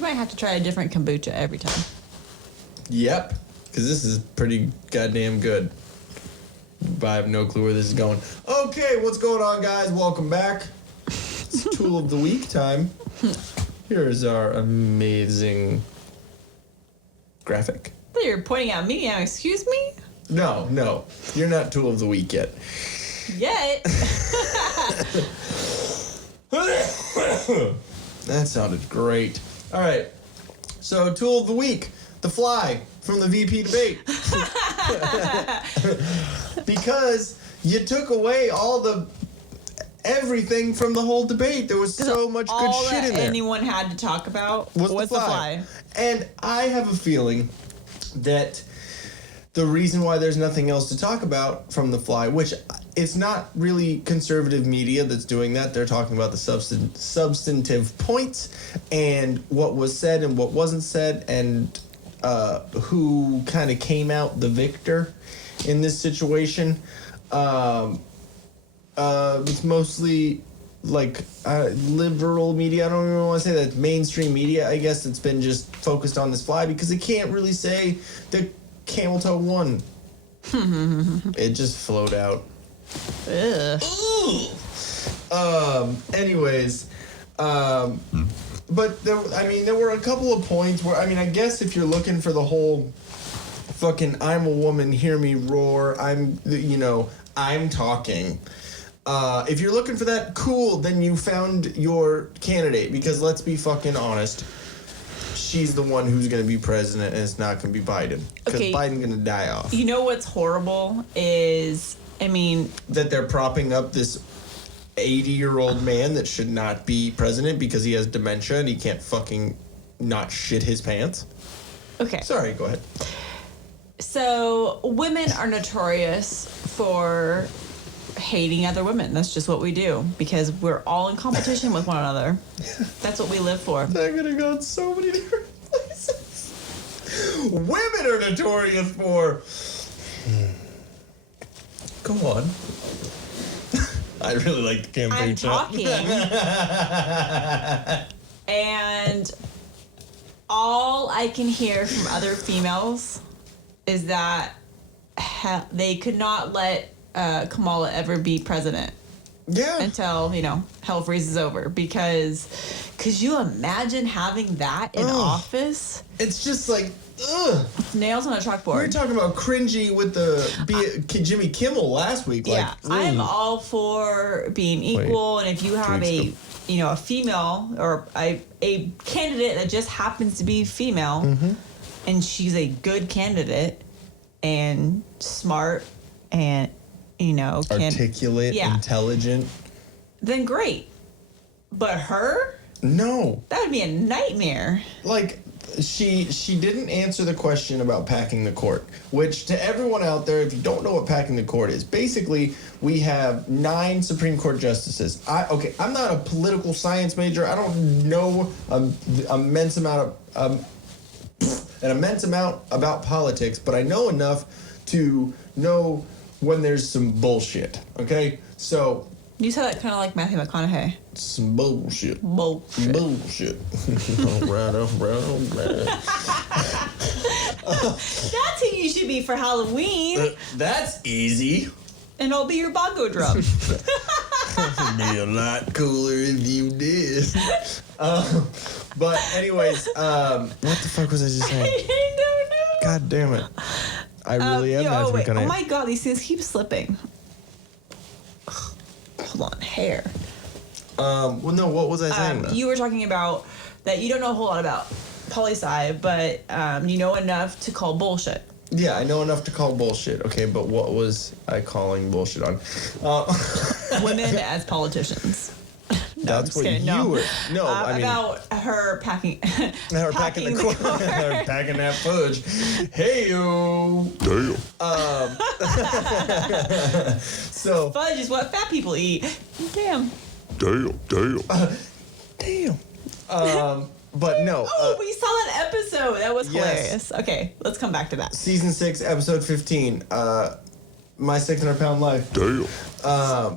might have to try a different kombucha every time. Yep, because this is pretty goddamn good. But I have no clue where this is going. Okay, what's going on, guys? Welcome back. It's Tool of the Week time. Here's our amazing graphic. But you're pointing at me now. Excuse me? No. You're not Tool of the Week yet. Yet. That sounded great. All right. So, Tool of the Week. The Fly from the VP debate. Because you took away everything from the whole debate. There was so much good shit in there. All anyone had to talk about was the fly. And I have a feeling that the reason why there's nothing else to talk about from the fly, which it's not really conservative media that's doing that. They're talking about the substantive points and what was said and what wasn't said and who kind of came out the victor in this situation. It's mostly like liberal media. I don't even want to say that. Mainstream media, I guess, it's been just focused on this fly because they can't really say that camel toe won. It just flowed out. Ugh. Anyways, but there were a couple of points where, I guess if you're looking for the whole fucking I'm a woman, hear me roar, I'm talking. If you're looking for that, cool, then you found your candidate, because let's be fucking honest, she's the one who's going to be president and it's not going to be Biden. Because Biden's going to die off. You know what's horrible is, that they're propping up this 80-year-old man that should not be president because he has dementia and he can't fucking not shit his pants. Okay. Sorry, go ahead. So, women are notorious for hating other women. That's just what we do because we're all in competition with one another. That's what we live for. They're gonna go in so many different places. Women are notorious for... Go on. I really like the campaign shot. I'm talking. And all I can hear from other females is that they could not let Kamala ever be president. Yeah. Until, hell freezes over. Because could you imagine having that in office? It's just like, ugh. Nails on a chalkboard. We were talking about cringy with Jimmy Kimmel last week. Yeah, I'm all for being equal, and if you have a female or a candidate that just happens to be female, and she's a good candidate and smart and articulate, intelligent, then great. But her? No. That would be a nightmare. Like, she didn't answer the question about packing the court, which to everyone out there, if you don't know what packing the court is, basically we have 9 Supreme Court justices. I'm not a political science major. I don't know an immense amount about politics, but I know enough to know when there's some bullshit. Okay, so. You said that kind of like Matthew McConaughey. Some bullshit. Bullshit. All right. That's who you should be for Halloween. That's easy. And I'll be your bongo drum. It'd be a lot cooler if you did. But anyways, what the fuck was I just saying? I don't know. God damn it. I really am Matthew McConaughey. Oh my god, these things keep slipping. Hold on, hair. Well, no, what was I saying? You were talking about that you don't know a whole lot about poli-sci, but you know enough to call bullshit. Yeah, I know enough to call bullshit. Okay, but what was I calling bullshit on? Women as politicians. That's what you were. No, about her packing. Her packing the court. Her packing that fudge. Hey-o. Damn. So. Fudge is what fat people eat. Damn. Damn. But no. We saw that episode. That was hilarious. Okay, let's come back to that. Season 6, episode 15. My 600-pound life. Damn.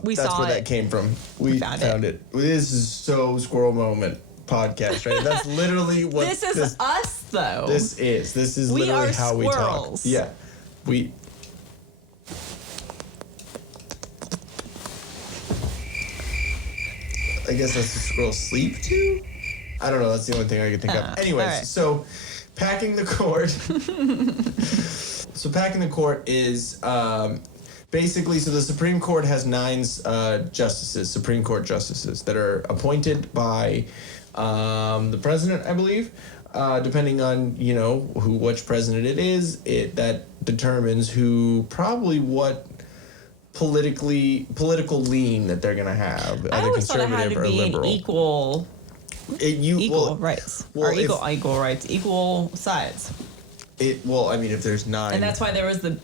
We that's saw where it. that came from. We found it. This is so squirrel moment. podcast, right? That's literally what this is us, though. This is we literally are how squirrels. we talk. Yeah, I guess that's a squirrel sleep too. I don't know. That's the only thing I can think of. Anyways, right. so packing the court. So packing the court is basically, so the Supreme Court has 9 justices, Supreme Court justices, that are appointed by the president, I believe. Depending on, which president it is, that determines what political lean that they're going to have, I either always thought it had conservative to or be liberal. an equal rights. Well, or equal rights, equal sides. If there's 9. And that's why there was the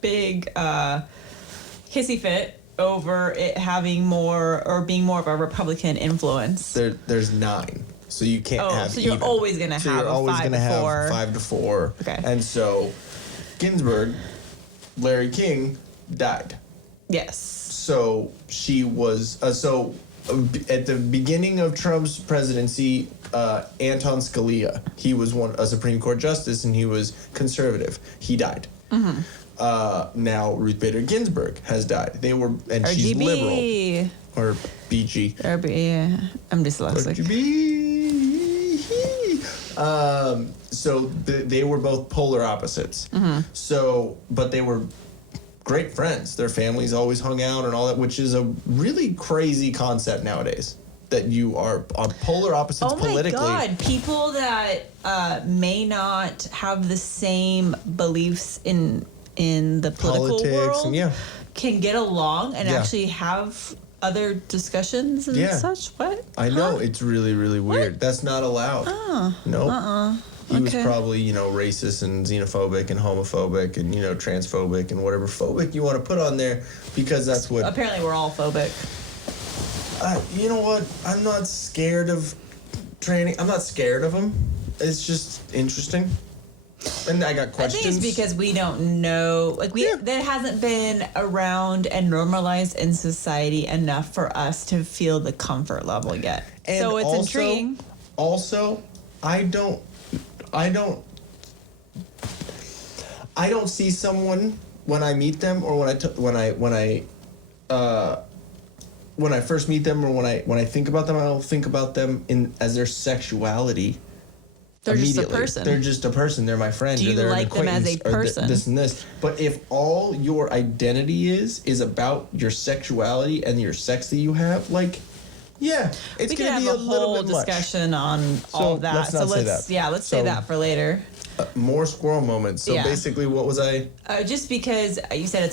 big hissy fit over it having more or being more of a Republican influence. There's 9. So you can't have so you're even. always going to So have you're a always 5 going to to 4. have 5 to 4. Okay. And so Ginsburg, Larry King, died. Yes. So she was at the beginning of Trump's presidency, Anton Scalia, he was a Supreme Court justice, and he was conservative. He died. Mm-hmm. Now Ruth Bader Ginsburg has died. She's liberal, or BG. I'm dyslexic. So they were both polar opposites. Mm-hmm. So, but they were great friends. Their families always hung out and all that, which is a really crazy concept nowadays. That you are on polar opposites politically. Oh my God! People that may not have the same beliefs in the political world can get along and actually have other discussions and such. What? I know, it's really, really weird. What? That's not allowed. Oh. Nope. He was probably, racist and xenophobic and homophobic and, transphobic and whatever phobic you want to put on there, because that's what... Apparently we're all phobic. You know what? I'm not scared of training. I'm not scared of them. It's just interesting. And I got questions. I think it's because we don't know, that hasn't been around and normalized in society enough for us to feel the comfort level yet. And so it's intriguing. Also, I don't see someone when I meet them, or when I first meet them, or when I think about them, I don't think about them as their sexuality. They're just a person. They're just a person. They're my friend. Do you like them as a person? This and this. But if all your identity is about your sexuality and your sex that you have, it's going to be a little bit much. Discussion on all of that. Let's not say that. Yeah, let's say that for later. More squirrel moments. So basically, what was I? Just because you said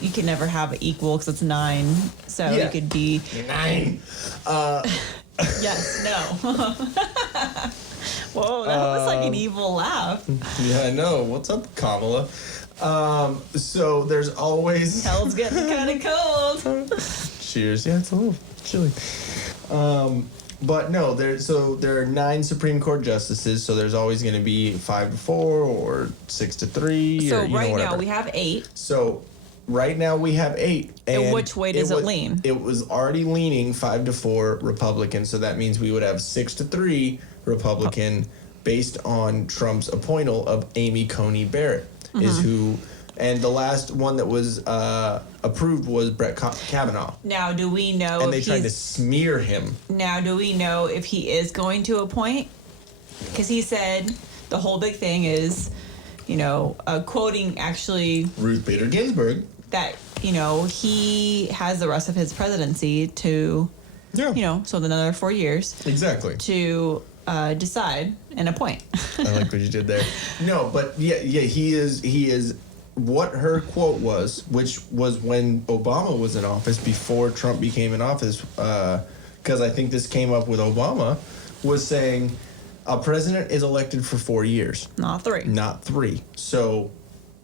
you can never have an equal because it's 9, so it could be 9. Yes. No. Whoa, that was like an evil laugh. Yeah, I know. What's up, Kamala? So there's always... Hell's getting kind of cold. Cheers. Yeah, it's a little chilly. But no, there are 9 Supreme Court justices, so there's always going to be 5 to 4 or 6 to 3. So or, now we have 8. So right now we have 8. And which way does it lean? It was already leaning 5 to 4 Republican, so that means we would have 6 to 3 Republican based on Trump's appointal of Amy Coney Barrett, is who... And the last one that was approved was Brett Kavanaugh. Now, do we know and they tried to smear him. Now, do we know if he is going to appoint? Because he said the whole big thing is, quoting actually... Ruth Bader Ginsburg. That, he has the rest of his presidency to, so another 4 years. Exactly. To decide and appoint. I like what you did there. No, but he is... What her quote was, which was when Obama was in office, before Trump became in office, because I think this came up with Obama, was saying a president is elected for 4 years. Not 3. Not 3. So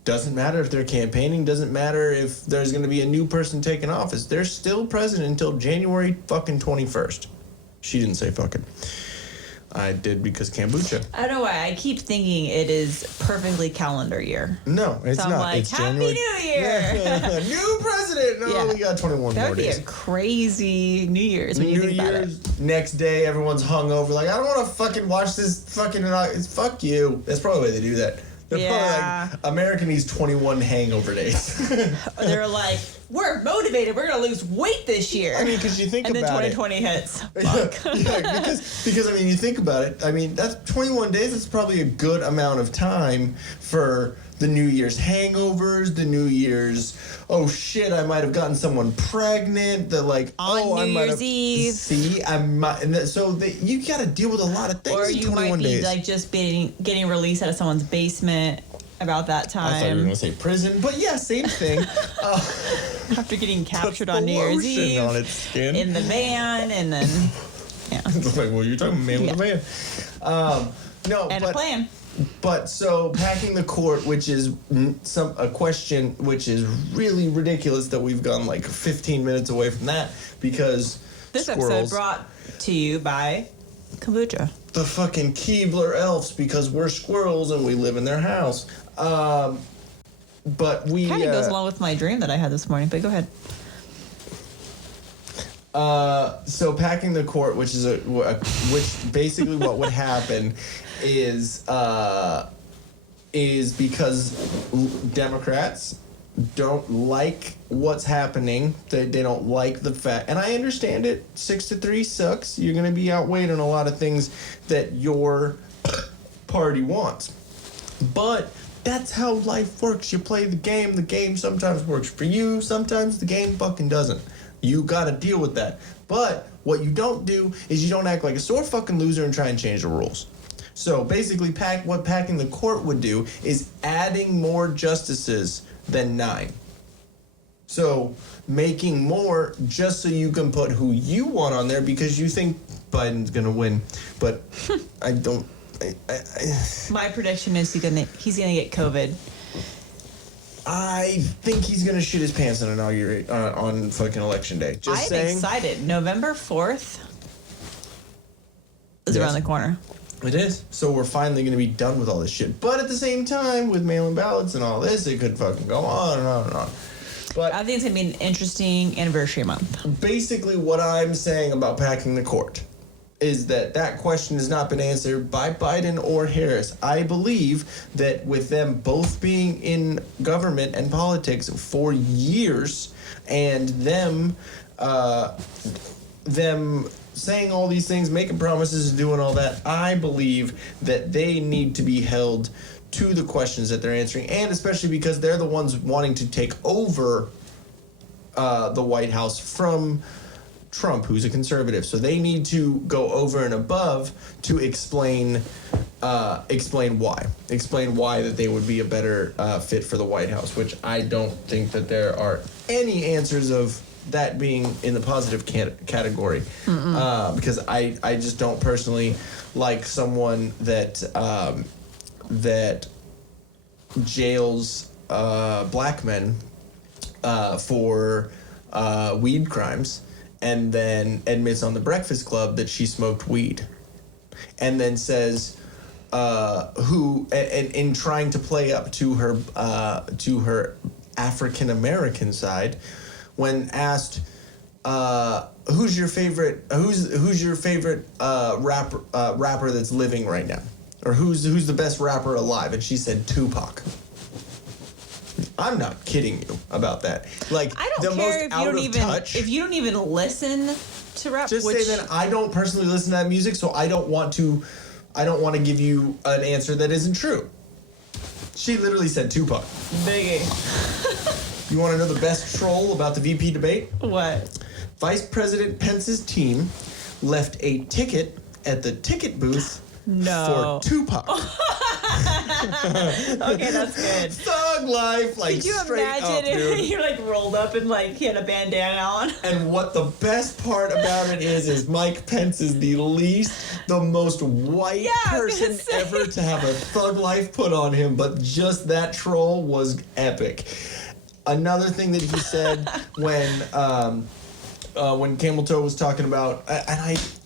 doesn't matter if they're campaigning, doesn't matter if there's going to be a new person taking office. They're still president until January fucking 21st. She didn't say fucking. I did because kombucha. I don't know why. I keep thinking it is perfectly calendar year. No, it's so I'm not. like, It's Happy January. New Year! Yeah. New president! No, Yeah. we got 21 That more would be days. a crazy New Year's when you New think about it. Year's, next day, everyone's hungover. Like, I don't want to fucking watch this fucking... It's fuck you. That's probably the way they do that. They're Yeah. probably like, America needs 21 hangover days. They're like, we're motivated. We're going to lose weight this year. I mean, because you think and then about 2020 hits. yeah, because I mean, you think about it. I mean, that's 21 days. That's probably a good amount of time for the New Year's hangovers, the New Year's, oh shit, I might have gotten someone pregnant. The like, On I New might Year's have, Eve. See, you got to deal with a lot of things Or in you 21 might be days. like just getting released out of someone's basement about that time. I thought you were gonna say prison, but yeah, same thing. After getting captured Put on New Year's lotion Eve on its skin. in the van, and then It's like, well, you're talking man with a van. No, and but, a plan. But so packing the court, which is a question which is really ridiculous that we've gone like 15 minutes away from that because This squirrels, episode brought to you by kombucha. the fucking Keebler elves because we're squirrels and we live in their house. But we Kind of goes along with my dream that I had this morning. But go ahead. So packing the court, which is which basically what would happen is because Democrats don't like what's happening. They don't like the fact, and I understand it. 6-3 sucks. You're going to be outweighed on a lot of things that your party wants, but that's how life works. You play the game. The game sometimes works for you. Sometimes the game fucking doesn't. You got to deal with that. But what you don't do is you don't act like a sore fucking loser and try and change the rules. So basically, what packing the court would do is adding more justices than 9. So making more just so you can put who you want on there because you think Biden's going to win. But I don't. My prediction is he's gonna get COVID. I think he's going to shit his pants on fucking election day. Just I'm saying. excited. November 4th is around the corner. It is. So we're finally going to be done with all this shit. But at the same time, with mail-in ballots and all this, it could fucking go on and on and on. But I think it's going to be an interesting anniversary month. basically what I'm saying about packing the court is that question has not been answered by Biden or Harris. I believe that with them both being in government and politics for years and them saying all these things, making promises, doing all that, I believe that they need to be held to the questions that they're answering, and especially because they're the ones wanting to take over the White House from Trump, who's a conservative. So they need to go over and above to explain why that they would be a better fit for the White House, which I don't think that there are any answers of that being in the positive category, because I just don't personally like someone that that jails black men for weed crimes and then admits on the Breakfast Club that she smoked weed, and then says in trying to play up to her African American side, when asked who's your favorite rapper that's living right now, or who's the best rapper alive, and she said Tupac. I'm not kidding you about that. Like, I the don't care most if you don't even listen to rap. Just say that I don't personally listen to that music, so I don't want to give you an answer that isn't true. She literally said Tupac. Biggie. You want to know the best troll about the VP debate? What? Vice President Pence's team left a ticket at the ticket booth for Tupac. Okay, that's good. Thug life, like, Could you straight imagine up, if dude. you're like rolled up and like he had a bandana on? And what the best part about it is Mike Pence is the most white person ever to have a thug life put on him, but just that troll was epic. Another thing that he said when when Camel Toe was talking about,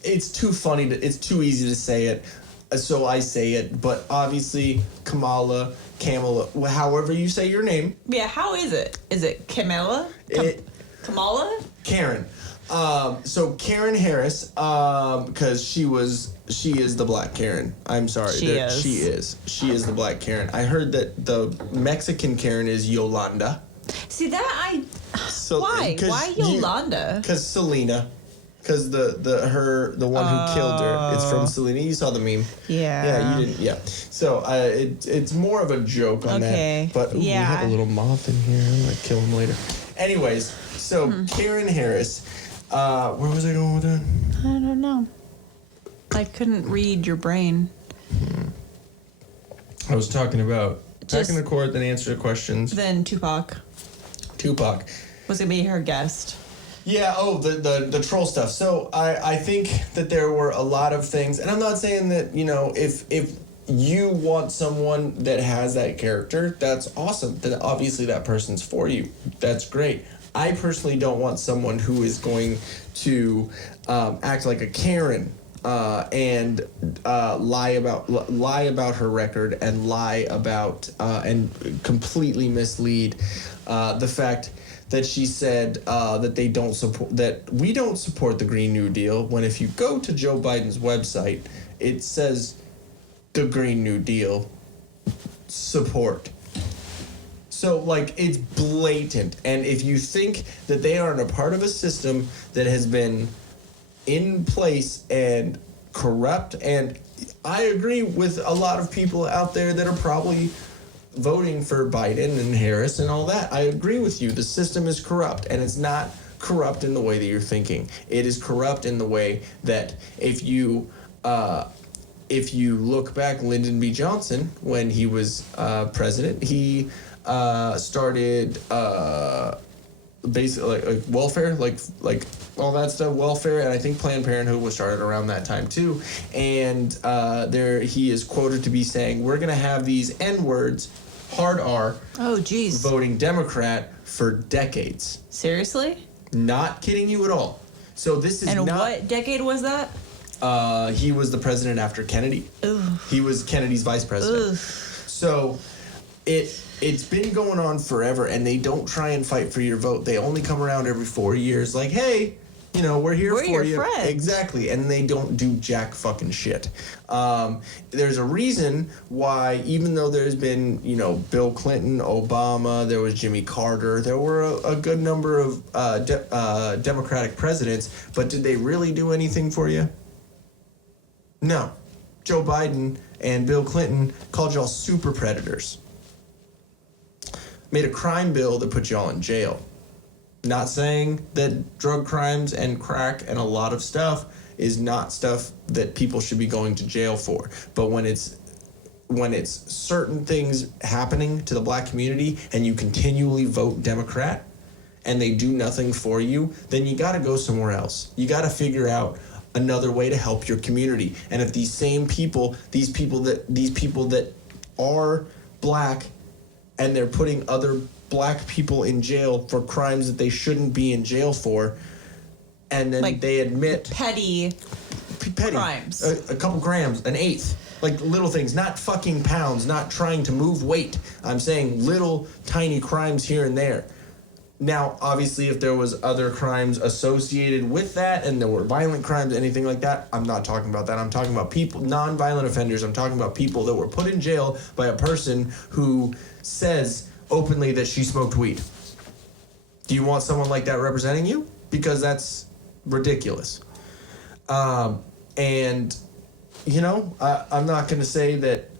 it's too funny, it's too easy to say it, so I say it, but obviously Kamala, however you say your name. Yeah, how is it? Is it Kamala? Kamala? Karen. So Karen Harris, because she is the Black Karen. I'm sorry. She is the Black Karen. I heard that the Mexican Karen is Yolanda. See why? Why Yolanda? Because Selena. Because the one who killed her. It's from Selena. You saw the meme. Yeah. Yeah, you didn't. Yeah. So it's more of a joke on that. But we have a little moth in here. I'm gonna kill him later. Anyways, so Karen Harris. Where was I going with that? I don't know. I couldn't read your brain. I was talking about back in the court, then answer the questions. Then Tupac was gonna be her guest. Yeah. Oh, the troll stuff. So I think that there were a lot of things, and I'm not saying that if you want someone that has that character, that's awesome. Then obviously that person's for you. That's great. I personally don't want someone who is going to act like a Karen and lie about her record and lie about and completely mislead the fact that she said that we don't support the Green New Deal, when if you go to Joe Biden's website, it says the Green New Deal support. So, it's blatant. And if you think that they aren't a part of a system that has been in place and corrupt, and I agree with a lot of people out there that are probably voting for Biden and Harris and all that. I agree with you. The system is corrupt, and it's not corrupt in the way that you're thinking. It is corrupt in the way that if you look back, Lyndon B. Johnson, when he was president, he started basically like welfare, like all that stuff, welfare, and I think Planned Parenthood was started around that time too. And there he is quoted to be saying, "We're gonna have these N-words, hard R, voting Democrat for decades." Seriously? Not kidding you at all. So this is and what decade was that? He was the president after Kennedy. Ooh. He was Kennedy's vice president. Ooh. So it's been going on forever, and they don't try and fight for your vote. They only come around every 4 years, like, hey, we're here for you. We're your friends. Exactly, and they don't do jack fucking shit. There's a reason why, even though there's been, Bill Clinton, Obama, there was Jimmy Carter, there were a good number of Democratic presidents, but did they really do anything for you? No. Joe Biden and Bill Clinton called y'all super predators. Made a crime bill that put y'all in jail. Not saying that drug crimes and crack and a lot of stuff is not stuff that people should be going to jail for. But when it's certain things happening to the black community and you continually vote Democrat and they do nothing for you, then you got to go somewhere else. You got to figure out another way to help your community. And if these same people, these people that are black, and they're putting other black people in jail for crimes that they shouldn't be in jail for, and then they admit petty crimes, a couple grams, an eighth, like little things, not fucking pounds, not trying to move weight. I'm saying little tiny crimes here and there. Now, obviously, if there was other crimes associated with that and there were violent crimes, anything like that, I'm not talking about that. I'm talking about people, non-violent offenders. I'm talking about people that were put in jail by a person who says openly that she smoked weed. Do you want someone like that representing you? Because that's ridiculous. I'm not going to say that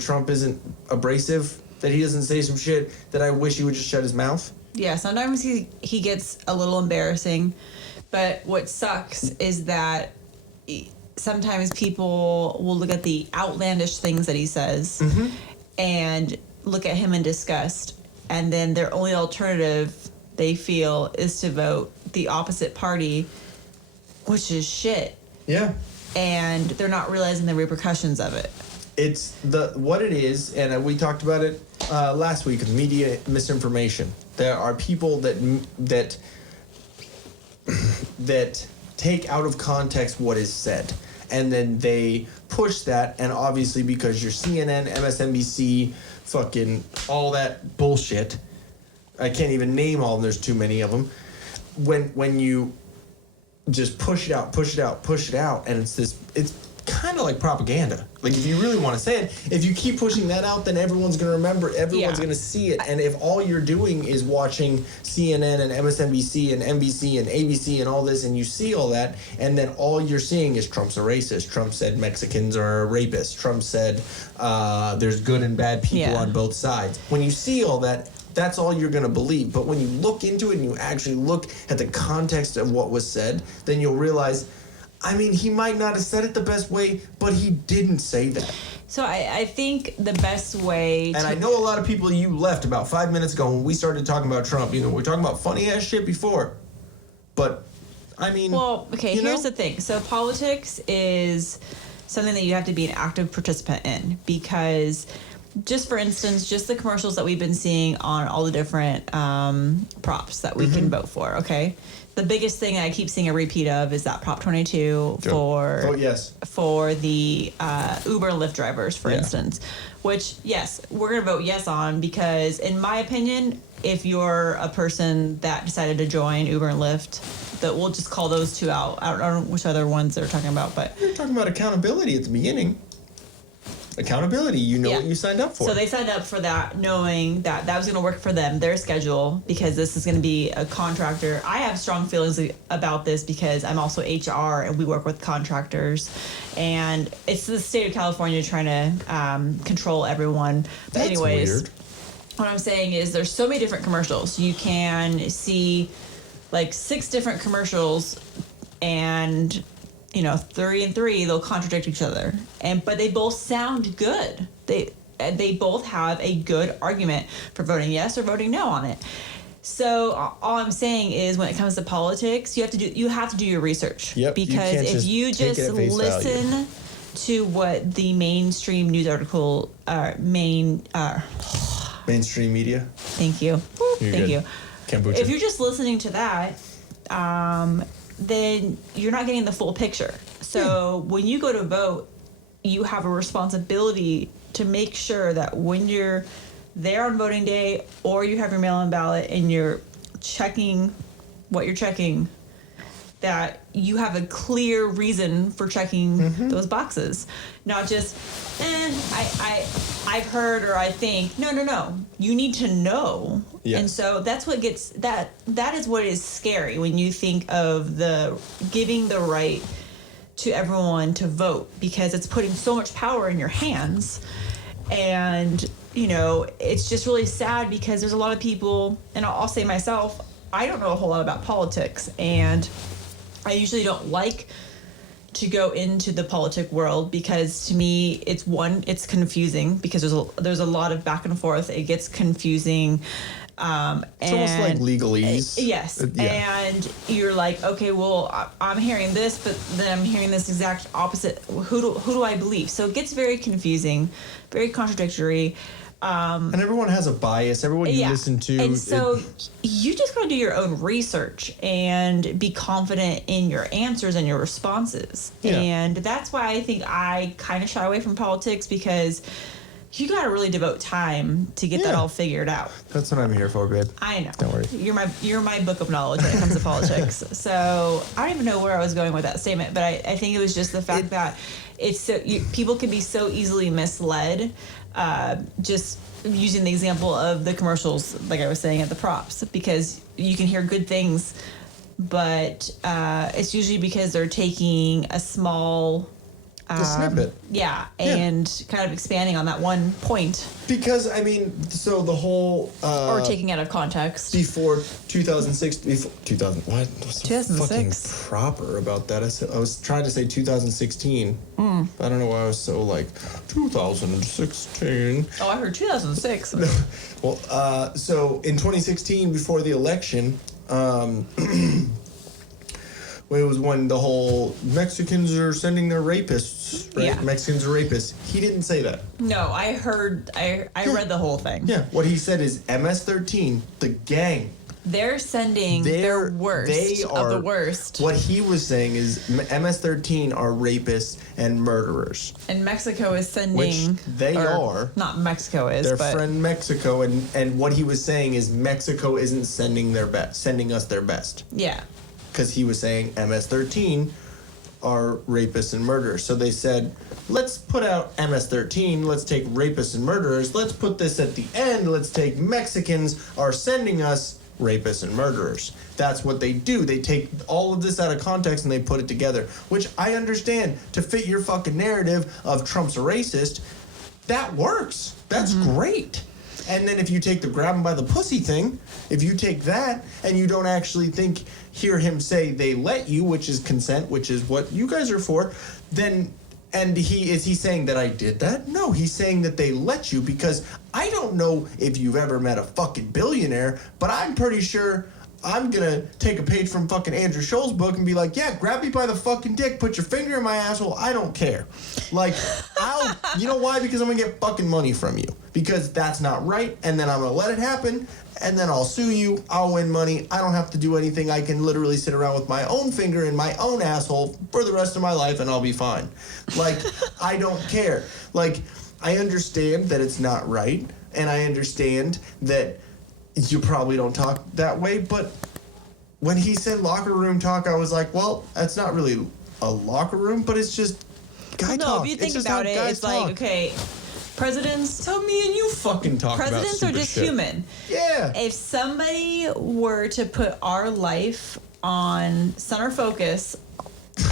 Trump isn't abrasive, that he doesn't say some shit that I wish he would just shut his mouth. Yeah, sometimes he gets a little embarrassing, but what sucks is that sometimes people will look at the outlandish things that he says and look at him in disgust, and then their only alternative they feel is to vote the opposite party, which is shit. Yeah. And they're not realizing the repercussions of it. It's what it is, and we talked about it last week with media misinformation. There are people that that take out of context what is said. And then they push that, and obviously because you're CNN, MSNBC, fucking all that bullshit, I can't even name all of them, there's too many of them, when you just push it out, and it's kind of like propaganda. Like, if you really want to say it, if you keep pushing that out, then everyone's going to remember, everyone's going to see it. And if all you're doing is watching CNN and MSNBC and NBC and ABC and all this, and you see all that, and then all you're seeing is Trump's a racist, Trump said Mexicans are rapists, Trump said there's good and bad people on both sides. When you see all that, that's all you're going to believe. But when you look into it and you actually look at the context of what was said, then you'll realize, I mean, he might not have said it the best way, but he didn't say that. So I think the best way And I know a lot of people, you left about 5 minutes ago when we started talking about Trump. You know, we're talking about funny ass shit before. But, I mean... Well, okay, here's the thing. So politics is something that you have to be an active participant in, because... Just for instance, just the commercials that we've been seeing on all the different props that we can vote for, okay? The biggest thing I keep seeing a repeat of is that Prop 22 for the Uber and Lyft drivers, for instance, which, yes, we're going to vote yes on because, in my opinion, if you're a person that decided to join Uber and Lyft, that we'll just call those two out. I don't know which other ones they're talking about, but... You're talking about accountability at the beginning. Accountability, you know what you signed up for. So they signed up for that knowing that that was going to work for them, their schedule, because this is going to be a contractor. I have strong feelings about this because I'm also HR and we work with contractors, and it's the state of California trying to control everyone. But That's anyways, weird. What I'm saying is there's so many different commercials. You can see like 6 different commercials, and... 3 and 3, they'll contradict each other, but they both sound good. They both have a good argument for voting yes or voting no on it. So all I'm saying is, when it comes to politics, you have to do your research. Yep, because if you just listen to what the mainstream news article, mainstream media. Thank you. Thank you. Kombucha. If you're just listening to that, then you're not getting the full picture. So when you go to vote, you have a responsibility to make sure that when you're there on voting day, or you have your mail-in ballot and you're checking what you're checking, that you have a clear reason for checking those boxes. Not just, I've heard or I think. No. You need to know. Yes. And so that's what gets, that is what is scary when you think of the giving the right to everyone to vote, because it's putting so much power in your hands. And, it's just really sad because there's a lot of people, and I'll say myself, I don't know a whole lot about politics, and I usually don't like to go into the politic world because, to me, it's confusing because there's a lot of back and forth. It gets confusing. It's almost like legalese. Yes. And you're like, okay, well, I'm hearing this, but then I'm hearing this exact opposite. Who do I believe? So it gets very confusing, very contradictory. And everyone has a bias. Everyone you listen to. And so you just got to do your own research and be confident in your answers and your responses. Yeah. And that's why I think I kind of shy away from politics, because you got to really devote time to get that all figured out. That's what I'm here for, babe. I know. Don't worry. You're my book of knowledge when it comes to politics. So I don't even know where I was going with that statement, but I think it was just the fact that it's so people can be so easily misled. Just using the example of the commercials, like I was saying at the props, because you can hear good things, but it's usually because they're taking a small snippet. And kind of expanding on that one point. Because, so the whole... or taking out of context. Before 2006... 2000... What's 2006. Fucking proper about that? I was trying to say 2016. I don't know why I was so 2016. Oh, I heard 2006. No. Well, so in 2016, before the election... It was when the whole Mexicans are sending their rapists, right? Yeah. Mexicans are rapists. He didn't say that. No, I read the whole thing. Yeah, what he said is MS-13, the gang, They're sending their worst of the worst. What he was saying is MS-13 are rapists and murderers. And Mexico is sending... Which they are. Not Mexico is, their but... friend Mexico, and what he was saying is Mexico isn't sending us their best. Yeah. Because he was saying MS-13 are rapists and murderers. So they said, let's put out MS-13, let's take rapists and murderers, let's put this at the end, let's take Mexicans are sending us rapists and murderers. That's what they do. They take all of this out of context and they put it together, which I understand. To fit your fucking narrative of Trump's a racist, that works. That's great. And then if you take the grab him by the pussy thing, if you take that and you don't actually hear him say they let you, which is consent, which is what you guys are for, then... And is he saying that I did that? No, he's saying that they let you, because I don't know if you've ever met a fucking billionaire, but I'm pretty sure I'm gonna take a page from fucking Andrew Scholl's book and be like, yeah, grab me by the fucking dick, put your finger in my asshole, I don't care. Like, you know why? Because I'm gonna get fucking money from you. Because that's not right, and then I'm gonna let it happen, and then I'll sue you, I'll win money, I don't have to do anything, I can literally sit around with my own finger in my own asshole for the rest of my life and I'll be fine. Like, I don't care. Like, I understand that it's not right, and I understand that you probably don't talk that way, but when he said locker room talk, I was like, well, that's not really a locker room, but it's just guy talk. No, if you think about it, it's like, okay, presidents... So me and you fucking talk about presidents are just shit. human. Yeah. If somebody were to put our life on center focus,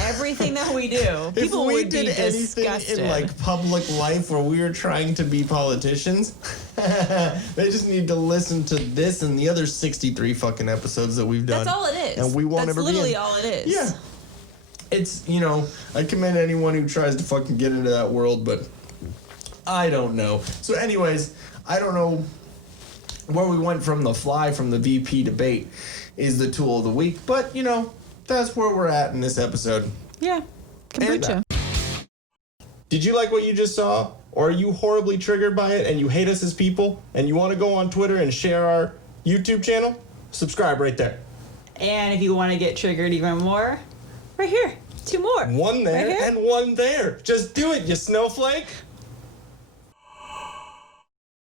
everything that we do, people would be disgusted. If we did anything in like public life where we were trying to be politicians, they just need to listen to this and the other 63 fucking episodes that we've done. That's all it is. And we won't That's ever literally be in. all it is. Yeah. It's, I commend anyone who tries to fucking get into that world, but I don't know. So anyways, I don't know where we went from the VP debate is the tool of the week, but, that's where we're at in this episode. Yeah. Kombucha. Did you like what you just saw? Or are you horribly triggered by it and you hate us as people and you want to go on Twitter and share our YouTube channel? Subscribe right there. And if you want to get triggered even more, right here. 2 more. One there right and one there. Just do it, you snowflake.